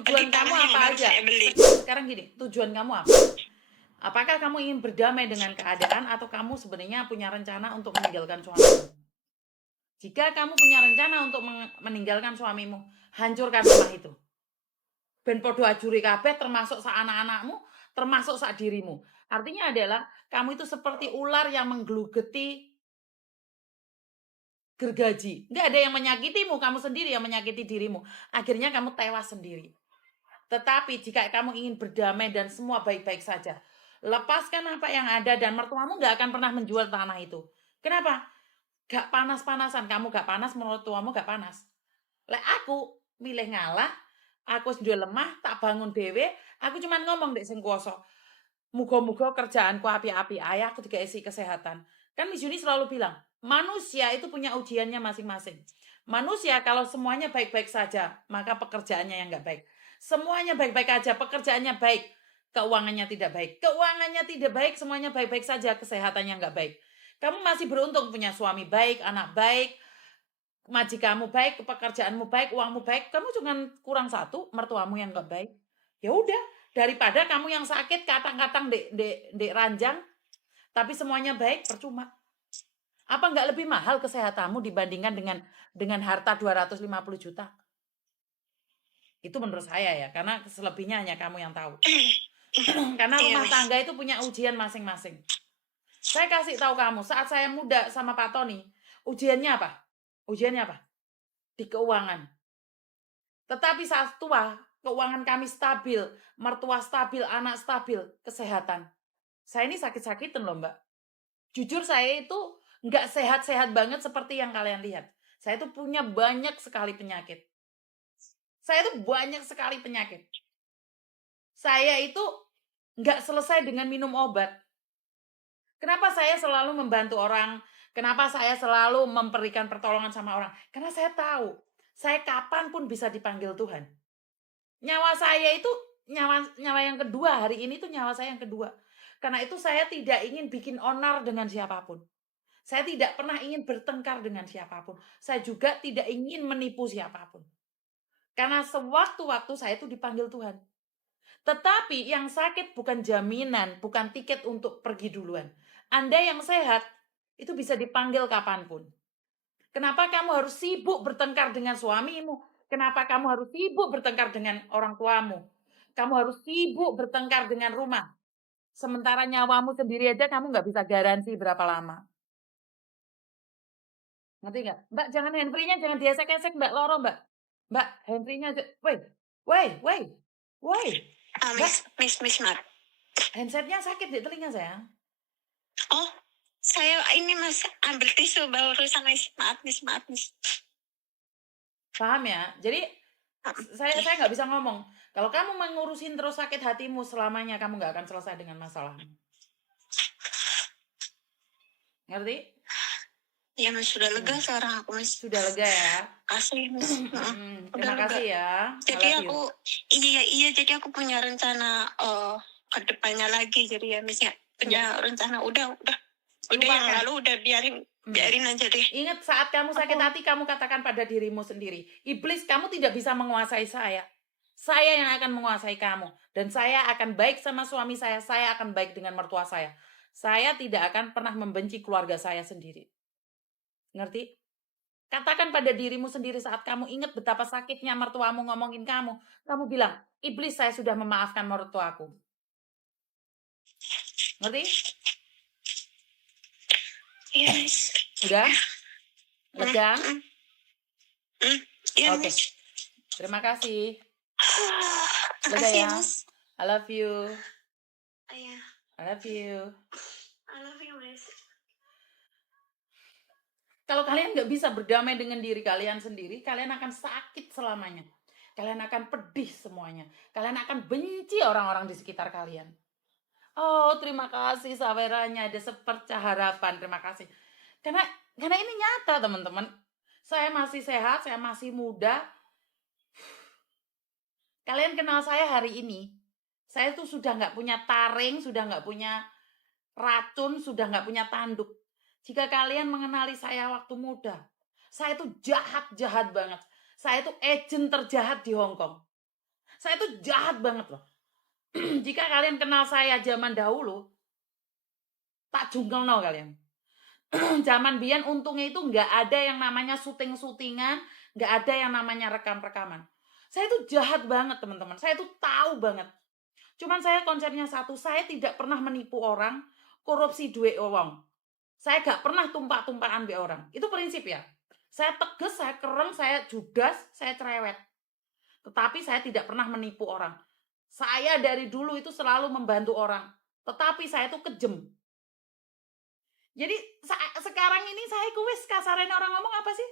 Tujuan di kamu tanah yang apa baru aja? saya beli. Sekarang gini, tujuan kamu apa? Apakah kamu ingin berdamai dengan keadaan atau kamu sebenarnya punya rencana untuk meninggalkan suamimu? Jika kamu punya rencana untuk meninggalkan suamimu, hancurkan rumah itu. Ben podo ajuri kabeh termasuk sak anak-anakmu, termasuk sak dirimu. Artinya adalah kamu itu seperti ular yang menggelugeti gergaji. Nggak ada yang menyakitimu, kamu sendiri yang menyakiti dirimu. Akhirnya kamu tewas sendiri. Tetapi jika kamu ingin berdamai dan semua baik-baik saja, lepaskan apa yang ada dan mertuamu nggak akan pernah menjual tanah itu. Kenapa? Gak panas-panasan. Kamu gak panas, mertuamu gak panas. Lek aku milih ngalah, aku sudah lemah, tak bangun dewe, aku cuman ngomong dek sing kuasa. Muga-muga kerjaanku api-api ayah, aku dikasih kesehatan. Kan Miss Yuni selalu bilang, manusia itu punya ujiannya masing-masing. Manusia kalau semuanya baik-baik saja, maka pekerjaannya yang nggak baik. Semuanya baik-baik aja, pekerjaannya baik, keuangannya tidak baik. Keuangannya tidak baik, semuanya baik-baik saja, kesehatannya nggak baik. Kamu masih beruntung punya suami baik, anak baik, majikanmu baik, pekerjaanmu baik, uangmu baik. Kamu cuma kurang satu, mertuamu yang nggak baik. Ya udah, daripada kamu yang sakit katang-katang dek ranjang, tapi semuanya baik, percuma. Apa nggak lebih mahal kesehatanmu dibandingkan dengan harta 250 juta? Itu menurut saya ya, karena selebihnya hanya kamu yang tahu. Karena Iya, rumah Miss. tangga itu punya ujian masing-masing. Saya kasih tahu kamu, saat saya muda sama Pak Tony, ujiannya apa? Ujiannya apa? Di keuangan. Tetapi saat tua, keuangan kami stabil, mertua stabil, anak stabil, kesehatan. Saya ini sakit-sakitan loh Mbak. Jujur saya itu nggak sehat-sehat banget seperti yang kalian lihat. Saya itu punya banyak sekali penyakit. Saya itu banyak sekali penyakit. Saya itu nggak selesai dengan minum obat. Kenapa saya selalu membantu orang? Kenapa saya selalu memberikan pertolongan sama orang? Karena saya tahu, saya kapanpun bisa dipanggil Tuhan. Nyawa saya itu nyawa yang kedua, hari ini tuh nyawa saya yang kedua. Karena itu saya tidak ingin bikin onar dengan siapapun. Saya tidak pernah ingin bertengkar dengan siapapun. Saya juga tidak ingin menipu siapapun. Karena sewaktu-waktu saya itu dipanggil Tuhan. Tetapi yang sakit bukan jaminan, bukan tiket untuk pergi duluan. Anda yang sehat, itu bisa dipanggil kapanpun. Kenapa kamu harus sibuk bertengkar dengan suamimu? Kenapa kamu harus sibuk bertengkar dengan orang tuamu? Kamu harus sibuk bertengkar dengan rumah. Sementara nyawamu sendiri aja kamu nggak bisa garansi berapa lama. Ngerti nggak? Mbak, jangan handphonenya jangan diesek-esek, Mbak, loro, Mbak. Mbak, handphonenya aja. Woi, woi, woi, woi. Mbak, Miss Mar. handsetnya sakit di telinga saya. Oh, saya ini Mas ambil tisu barusan Miss. Maaf, Miss. Paham ya? Jadi saya nggak bisa ngomong. Kalau kamu mengurusin terus sakit hatimu selamanya, kamu nggak akan selesai dengan masalahmu. Ngerti? Ya Mas, sudah lega sekarang aku Mas. Sudah lega ya? Kasih Mas. Terima kasih ya. Jadi aku jadi aku punya rencana ke depannya lagi, jadi ya Miss ya. Punya rencana udah yang lalu udah biarin aja deh. Ingat saat kamu sakit hati, kamu katakan pada dirimu sendiri, iblis, kamu tidak bisa menguasai saya. Saya yang akan menguasai kamu. Dan saya akan baik sama suami saya akan baik dengan mertua saya. Saya tidak akan pernah membenci keluarga saya sendiri. Ngerti? Katakan pada dirimu sendiri saat kamu ingat betapa sakitnya mertuamu ngomongin kamu. Kamu bilang, iblis, saya sudah memaafkan mertuaku. Ngerti? Yes. Udah? Lega? Iya, Oke. Miss. Terima kasih. Lega Makasih ya. Miss. I love you. Iya. I love you. I love you, Miss. Kalau kalian nggak bisa berdamai dengan diri kalian sendiri, kalian akan sakit selamanya. Kalian akan pedih semuanya. Kalian akan benci orang-orang di sekitar kalian. Oh, terima kasih saweranya, ada seperca harapan. Terima kasih. Karena ini nyata, teman-teman. Saya masih sehat, saya masih muda. Kalian kenal saya hari ini. Saya tuh sudah nggak punya taring, sudah nggak punya racun, sudah nggak punya tanduk. Jika kalian mengenali saya waktu muda, saya tuh jahat banget. Saya tuh agent terjahat di Hong Kong. Saya itu jahat banget loh. Jika kalian kenal saya zaman dahulu, tak jungkelno kalian. Zaman biyen untungnya itu nggak ada yang namanya syuting-syutingan, nggak ada yang namanya rekam-rekaman. Saya itu jahat banget teman-teman, saya itu tahu banget. Cuman saya konsepnya satu, saya tidak pernah menipu orang, korupsi duit orang. Saya gak pernah tumpah-tumpahan be orang. Itu prinsip ya. Saya tegas, saya kereng, saya judas, saya cerewet. Tetapi saya tidak pernah menipu orang. Saya dari dulu itu selalu membantu orang. Tetapi saya itu kejem. Jadi sekarang ini saya kuis kasaran orang ngomong apa sih?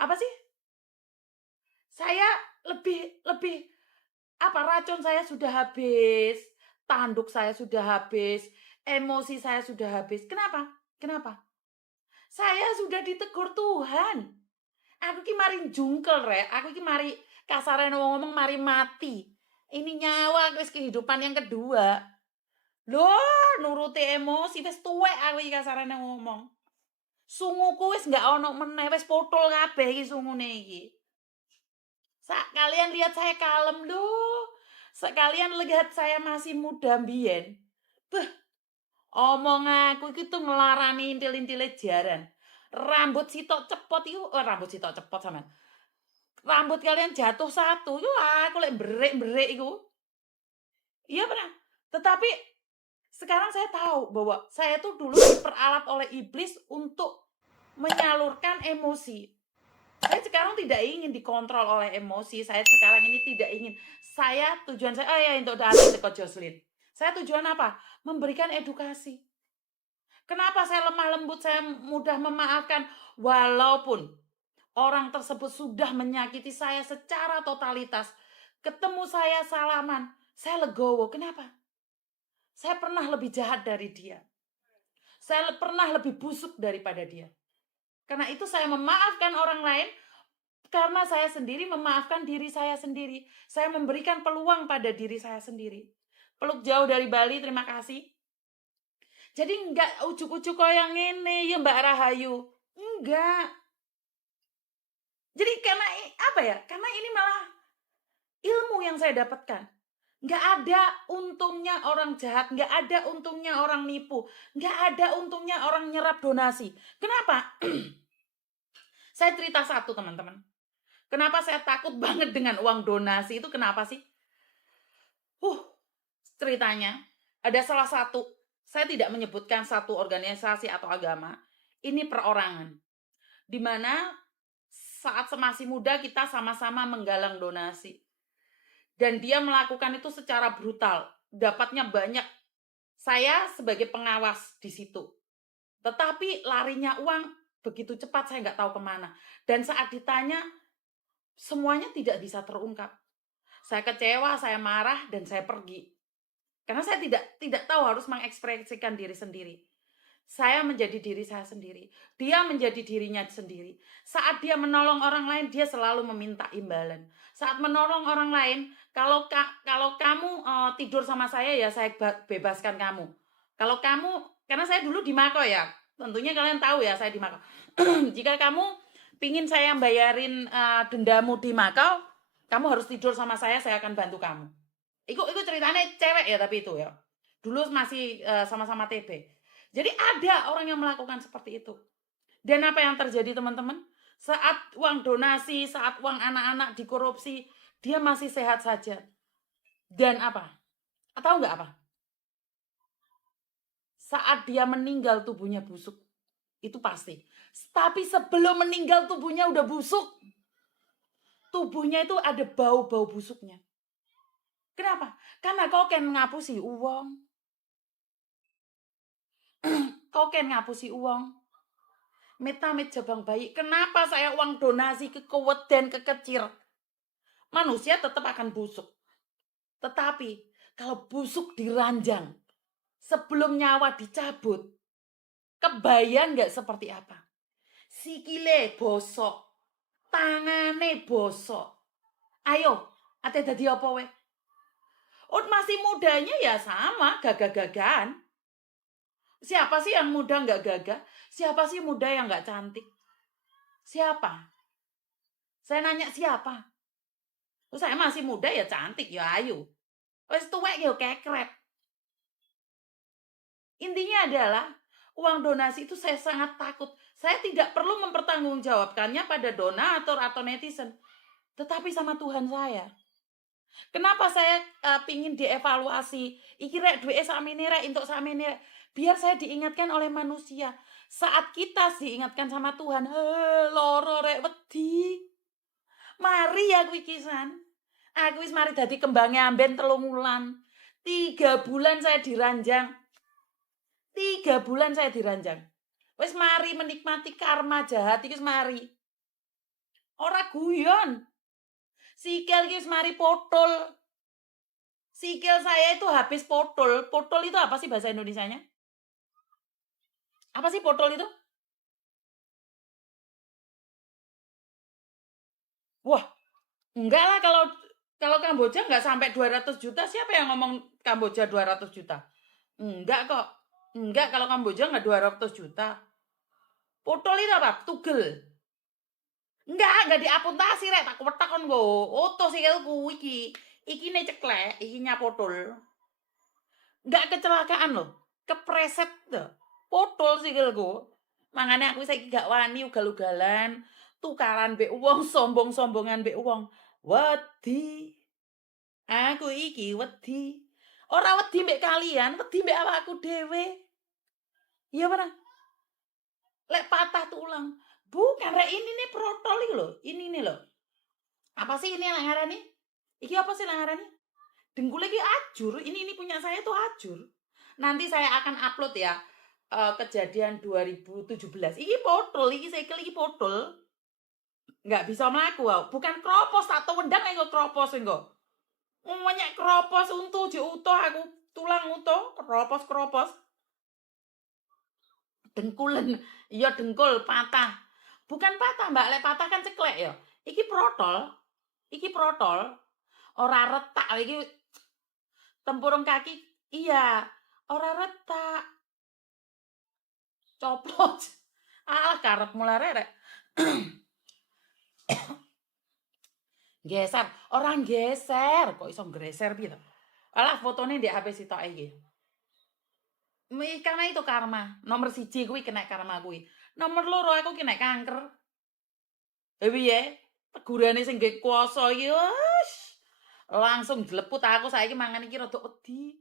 Apa sih? Saya lebih apa, racun saya sudah habis, tanduk saya sudah habis, emosi saya sudah habis. Kenapa? Kenapa? Saya sudah ditegur Tuhan. Aku ki mari jungkel rek, aku ki mari kasarane ngomong mari mati. Ini nyawa wis kehidupan yang kedua. Loh, nuruti emosi wis tuwek aku iki kasarane ngomong. Sunguku wis enggak ono meneh, wis potol kabeh iki sungune iki. Kalian lihat saya kalem loh. Sekalian lihat saya masih muda mbiyen. Beh, omong aku iki tuh ngelarani intil-intile jaran. Rambut sitok cepot iku, rambut sitok cepot sampean. Rambut kalian jatuh satu, yo aku lek berik-berik iku. Iya pernah. Tetapi sekarang saya tahu bahwa saya tuh dulu diperalat oleh iblis untuk menyalurkan emosi. Saya sekarang tidak ingin dikontrol oleh emosi. Saya sekarang ini tidak ingin. Saya tujuan saya, ya untuk dari Ko Jocelyn. Saya tujuan apa? Memberikan edukasi. Kenapa saya lemah lembut, saya mudah memaafkan walaupun orang tersebut sudah menyakiti saya secara totalitas. Ketemu saya salaman, saya legowo. Kenapa? Saya pernah lebih jahat dari dia. Saya pernah lebih busuk daripada dia. Karena itu saya memaafkan orang lain, karena saya sendiri memaafkan diri saya sendiri. Saya memberikan peluang pada diri saya sendiri. Peluk jauh dari Bali, terima kasih. Jadi enggak ujuk-ujuk yang ini ya Mbak Rahayu. Enggak. Jadi karena apa ya? Karena ini malah ilmu yang saya dapatkan. Nggak ada untungnya orang jahat, nggak ada untungnya orang nipu, nggak ada untungnya orang nyerap donasi. Kenapa? Saya cerita satu teman-teman. Kenapa saya takut banget dengan uang donasi itu, kenapa sih? Ceritanya, ada salah satu, saya tidak menyebutkan satu organisasi atau agama, ini perorangan. Dimana saat masih muda kita sama-sama menggalang donasi. Dan dia melakukan itu secara brutal. Dapatnya banyak. Saya sebagai pengawas di situ. Tetapi larinya uang begitu cepat, saya nggak tahu kemana. Dan saat ditanya, semuanya tidak bisa terungkap. Saya kecewa, saya marah, dan saya pergi. Karena saya tidak tahu harus mengekspresikan diri sendiri. Saya menjadi diri saya sendiri. Dia menjadi dirinya sendiri. Saat dia menolong orang lain, dia selalu meminta imbalan. Saat menolong orang lain, kalau kamu tidur sama saya, ya saya bebaskan kamu. Kalau kamu, karena saya dulu di Mako ya, tentunya kalian tahu ya saya di Mako. Jika kamu pingin saya bayarin dendamu di Mako, kamu harus tidur sama saya akan bantu kamu. Itu ceritanya cewek ya, tapi itu ya. Dulu masih sama-sama TB. Jadi ada orang yang melakukan seperti itu. Dan apa yang terjadi teman-teman? Saat uang donasi, saat uang anak-anak dikorupsi, dia masih sehat saja. Dan apa? Tahu nggak apa? Saat dia meninggal tubuhnya busuk. Itu pasti. Tapi sebelum meninggal tubuhnya udah busuk. Tubuhnya itu ada bau-bau busuknya. Kenapa? Karena kau kan ngapusi uang. Kau kan ngapusi uang. Metamit jabang bayi. Kenapa saya uang donasi ke keweden kekecil? Manusia tetap akan busuk. Tetapi kalau busuk diranjang, sebelum nyawa dicabut, kebayang nggak seperti apa? Sikile bosok, tangane bosok. Ayo, ate dadi apa weh? Masih mudanya ya sama, gagah-gagahan. Siapa sih yang muda nggak gagah? Siapa sih muda yang nggak cantik? Siapa? Saya nanya siapa? Terus saya masih muda ya cantik ya ayu. Wis tuwek ya kekrep. Intinya adalah uang donasi itu saya sangat takut. Saya tidak perlu mempertanggungjawabkannya pada donatur atau netizen, tetapi sama Tuhan saya. Kenapa saya pingin dievaluasi? Iki rek duwe sakmene rek entuk sakmene rek. Biar saya diingatkan oleh manusia. Saat kita diingatkan sama Tuhan, loro rek wedi. Mari aku iki san. Aku wis mari dadi kembange amben 3 wulan. 3 bulan saya diranjang. 3 bulan saya diranjang. Wis mari menikmati karma jahat iki wis mari. Ora guyon. Sikil iki wis mari potol. Sikil saya itu habis potol. Potol itu apa sih bahasa Indonesianya? Apa sih potol itu? Wah, enggak lah kalau Kamboja enggak sampai 200 juta. Siapa yang ngomong Kamboja 200 juta? Enggak kok. Enggak, kalau Kamboja enggak 200 juta. Potol itu apa? Tugel. Enggak diamputasi rek, tak wetek kon nggo. Oto sikilku iki. Iki ne ceklek, iki nyapotol. Enggak kecelakaan loh. Kepreset tuh. Potol sikilku. Makanya aku saiki gak wani ugal-ugalan, tukaran mbek wong, sombong-sombongan mbek wong. Wedi. Aku iki wedi. Ora wedi mbek kalian, wedi mbek awakku dhewe. Iya bener. Lek patah tulang. Bukan rek, ini nih protol iki lho. Ini nih loh. Apa sih ini yang ngarani? Iki apa sih yang ngarani? Dengkul lagi ajur. Ini punya saya tuh ajur. Nanti saya akan upload ya kejadian 2017. Iki potol, iki saya iki potol. Nggak bisa melaku. Bukan kropos atau wendang engko kropos engko. Banyak kropos untu je utuh aku tulang utuh kropos. Dengkulen, iya dengkul patah. Bukan patah, Mbak. Lek patah kan ceklek ya. Iki protol. Ora retak iki tempurung kaki. Iya, ora retak. Coplot. Karep mulare rek. Geser, orang geser. Kok iso geser piye to? Alah fotone di HP sitok iki. Karena itu karma. Nomor 1 kuwi kena karma kuwi. Nomor 2 aku kena kanker. Piye? Tegurane sing nggih kuwasa iki langsung jleput aku saiki mangan iki rada wedi.